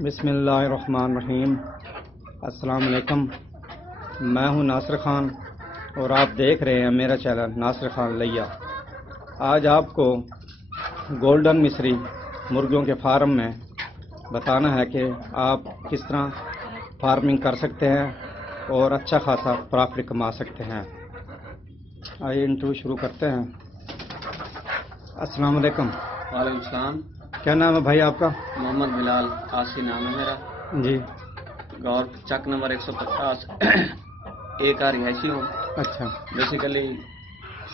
بسم اللہ الرحمن الرحیم۔ السلام علیکم، میں ہوں ناصر خان اور آپ دیکھ رہے ہیں میرا چینل ناصر خان لیا۔ آج آپ کو گولڈن مصری مرغیوں کے فارم میں بتانا ہے کہ آپ کس طرح فارمنگ کر سکتے ہیں اور اچھا خاصا پرافٹ کما سکتے ہیں۔ آئیے انٹرویو شروع کرتے ہیں۔ السلام علیکم۔ وعلیکم السلام۔ کیا نام ہے بھائی آپ کا؟ محمد بلال آسی نام ہے میرا۔ جی، گور چک نمبر 150 ایک رہائشی ہوں۔ اچھا، بیسیکلی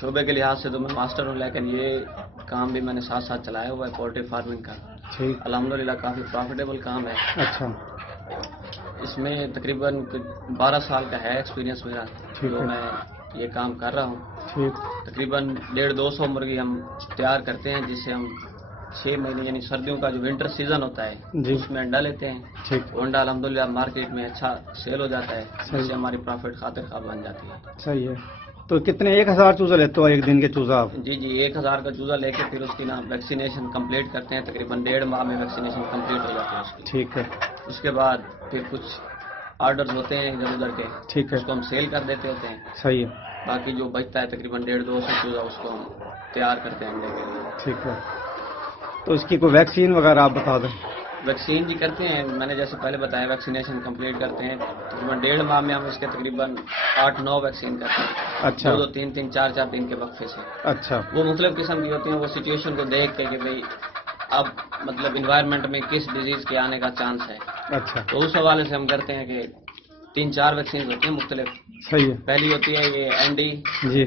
شعبے کے لحاظ سے تو میں ماسٹر ہوں، لیکن یہ کام بھی میں نے ساتھ ساتھ چلایا ہوا ہے پولٹری فارمنگ کا۔ ٹھیک، الحمدللہ کافی پروفیٹیبل کام ہے۔ اچھا، اس میں تقریباً 12 سال کا ہے ایکسپیرینس میرا جو میں یہ کام کر رہا ہوں۔ ٹھیک، تقریباً 150-200 مرغی ہم تیار کرتے ہیں، جس سے ہم 6 مہینے یعنی سردیوں کا جو ونٹر سیزن ہوتا ہے جی، اس میں انڈا لیتے ہیں۔ ٹھیک، وہ انڈا الحمدللہ مارکیٹ میں اچھا سیل ہو جاتا ہے، صحیح، جس سے ہماری پروفٹ خاطر خواہ بن جاتی ہے۔ صحیح ہے۔ تو کتنے 1000 چوزا لیتے ہو ایک دن کے چوزا آپ؟ جی 1000 کا چوزا لے کے پھر اس کی نا ویکسینیشن کمپلیٹ کرتے ہیں، تقریباً 1.5 ماہ میں ویکسینیشن کمپلیٹ ہو جاتی ہے اس کی۔ ٹھیک ہے، اس کے بعد پھر کچھ آرڈرز ہوتے ہیں ادھر ادھر کے، ٹھیک ہے، اس کو ہم سیل کر دیتے ہوتے ہیں۔ صحیح ہے، باقی جو بچتا ہے تقریباً 150-200 چوزا اس کو ہم تیار کرتے ہیں انڈے کے لیے۔ ٹھیک ہے۔ تو اس کی کوئی ویکسین وغیرہ آپ بتا دیں۔ ویکسین جی کرتے ہیں، میں نے جیسے پہلے بتایا ویکسینیشن کمپلیٹ کرتے ہیں، تقریباً 1.5 ماہ میں ہم اس کے تقریباً 8-9 ویکسین کرتے ہیں، اچھا، 2-2 3-3 4-4 دن کے وقفے سے۔ اچھا، وہ مختلف قسم کی ہوتی ہیں، وہ سچویشن کو دیکھ کے کہ بھئی اب مطلب انوائرمنٹ میں کس ڈیزیز کے آنے کا چانس ہے، اچھا، تو اس حوالے سے ہم کرتے ہیں کہ 3-4 ویکسین ہوتی ہیں مختلف۔ صحیح ہے، پہلی ہوتی ہے یہ این ڈی، جی،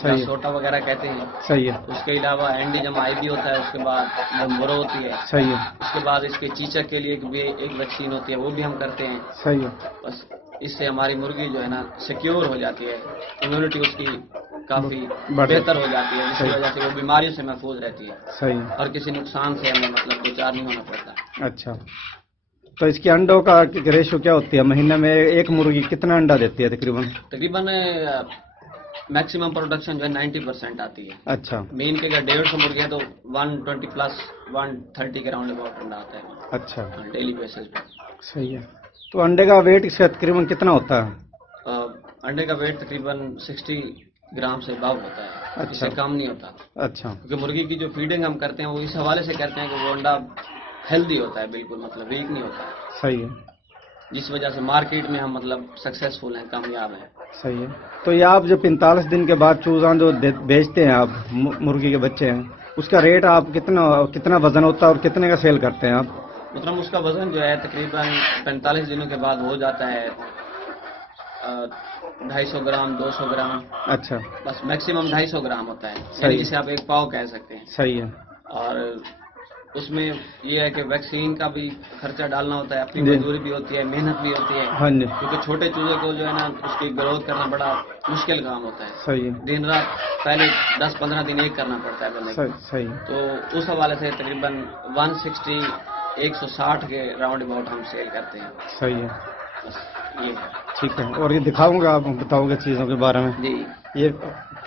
صحیح ہے، سوٹا وغیرہ کہتے ہیں۔ صحیح ہے، اس کے علاوہ این ڈی جمع آئی بی ہوتا ہے، اس کے بعد بمبرو ہوتی ہے، صحیح ہے، اس کے بعد اس کے چیچک کے لیے بھی ایک ویکسین ہوتی ہے، وہ بھی ہم کرتے ہیں۔ صحیح ہے، بس اس سے ہماری مرغی جو ہے نا سیکیور ہو جاتی ہے، امیونٹی اس کی کافی بہتر ہو جاتی ہے، جس کی وجہ سے وہ بیماریوں سے محفوظ رہتی ہے صحیح ہے، اور کسی نقصان سے ہمیں مطلب دوچار نہیں ہونا پڑتا۔ اچھا۔ تو اس کے انڈوں کا ریشو کیا ہوتی ہے؟ مہینے میں ایک مرغی کتنا انڈا دیتی ہے تقریباً؟ تقریباً میکسیمم پروڈکشن جو ہے 90% آتی ہے۔ اچھا، مین کے اگر 150 مرغی ہے تو 120 پلس 130 کے راؤنڈ اباؤٹ انڈا آتا ہے اچھا، ڈیلی بیسس پہ۔ صحیح ہے۔ تو انڈے کا ویٹ اس کا تقریباً کتنا ہوتا ہے؟ انڈے کا ویٹ تقریباً 60 گرام سے ابو ہوتا ہے، اس سے کم نہیں ہوتا، اچھا، کیونکہ مرغی کی جو فیڈنگ ہم کرتے ہیں وہ اس حوالے سے کرتے ہیں کہ وہ انڈا ہیلدی ہوتا ہے، بالکل مطلب ویک نہیں ہوتا ہے، صحیح ہے، جس وجہ سے مارکیٹ میں ہم مطلب سکسیزفل ہیں، کامیاب ہیں۔ صحیح ہے۔ تو یہ آپ جو 45 دن کے بعد چوزاں جو بیچتے ہیں آپ، مرغی کے بچے ہیں، اس کا ریٹ آپ کتنا وزن ہوتا ہے اور کتنے کا سیل کرتے ہیں آپ؟ مطلب اس کا وزن جو ہے تقریباً 45 دنوں کے بعد ہو جاتا ہے 250 گرام 200 گرام، اچھا، بس میکسیمم 250 گرام ہوتا ہے، یعنی صحیح، جسے آپ ایک پاؤ کہہ سکتے ہیں۔ صحیح ہے، اور اس میں یہ ہے کہ ویکسین کا بھی خرچہ ڈالنا ہوتا ہے، اپنی جی، مزدوری بھی ہوتی ہے، محنت بھی ہوتی ہے، ہاں جی، کیونکہ چھوٹے چوزے کو جو ہے نا اس کی گروتھ کرنا بڑا مشکل کام ہوتا ہے، صحیح ہے، دن رات پہلے 10-15 دن ایک کرنا پڑتا ہے بندے کو، صحیح، تو اس حوالے سے تقریباً 160 کے راؤنڈ اباؤٹ ہم سیل کرتے ہیں۔ صحیح ہے، بس یہ ہے ٹھیک ہے۔ اور یہ دکھاؤں گا، آپ بتاؤ گے چیزوں کے بارے میں؟ جی۔ یہ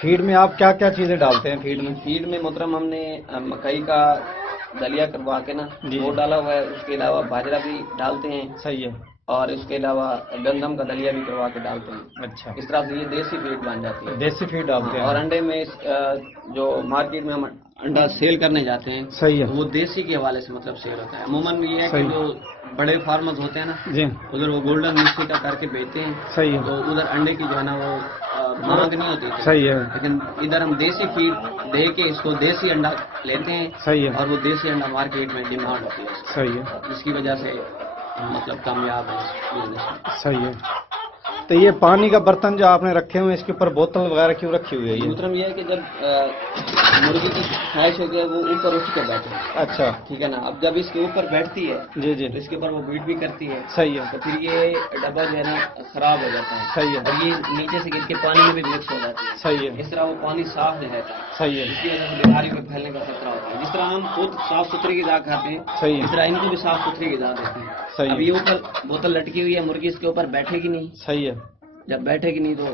فیڈ میں آپ کیا کیا چیزیں ڈالتے ہیں فیڈ میں؟ فیڈ میں محترم ہم نے مکئی کا دلیا کروا کے نا جی، وہ ڈالا ہوا ہے، اس کے علاوہ باجرہ بھی ڈالتے ہیں، صحیح ہے، اور اس کے علاوہ گندم کا دلیا بھی کروا کے ڈالتے ہیں۔ اچھا، اس طرح سے یہ دیسی فیڈ بن جاتی ہے۔ دیسی فیڈ ڈالتے ہیں اور انڈے میں جو مارکیٹ میں ہم انڈا سیل کرنے جاتے ہیں، صحیح تو ہے، وہ دیسی کے حوالے سے مطلب سیل ہوتا ہے۔ عموماً یہ ہے کہ صحیح، جو بڑے فارمرز ہوتے ہیں نا جی، ادھر وہ گولڈن مکسی کا کر کے بیچتے ہیں، صحیح ہے، تو ادھر انڈے کی جو ہے نا وہ مانگ نہیں ہوتی تھی، صحیح ہے، لیکن ادھر ہم دیسی فیڈ دے کے اس کو دیسی انڈا لیتے ہیں، صحیح ہے، اور وہ دیسی انڈا مارکیٹ میں ڈیمانڈ ہوتی ہے، صحیح ہے، جس کی وجہ سے ہم مطلب کامیاب ہیں اس بزنس میں۔ صحیح ہے۔ تو یہ پانی کا برتن جو آپ نے رکھے ہوئے ہیں، اس کے اوپر بوتل وغیرہ کیوں رکھی ہوئی ہے یہ؟ محترم یہ ہے کہ جب مرغی کی خواہش ہوتی ہے وہ اوپر اٹھ کے بیٹھے، اچھا، ٹھیک ہے نا، اب جب اس کے اوپر بیٹھتی ہے جی، جی، تو اس کے اوپر وہ بیٹ بھی کرتی ہے، صحیح ہے، تو پھر یہ ڈبا جو ہے نا خراب ہو جاتا ہے، صحیح ہے، اور یہ نیچے سے گر کے پانی میں بھی مکس ہو جاتی ہے، صحیح ہے، اس طرح وہ پانی صاف نہیں رہتا ہے، صحیح ہے، اس کی وجہ سے بیماری میں پھیلنے کا خطرہ ہوتا ہے۔ جس طرح ہم خود صاف ستھری غذا کھاتے ہیں، صحیح ہے، اس طرح ان کو بھی صاف ستھری غذا دیتے ہیں۔ صحیح اب ہے، یہ اوپر بوتل لٹکی ہوئی ہے، مرغی اس کے اوپر بیٹھے گی نہیں، صحیح ہے، جب بیٹھے گی نہیں تو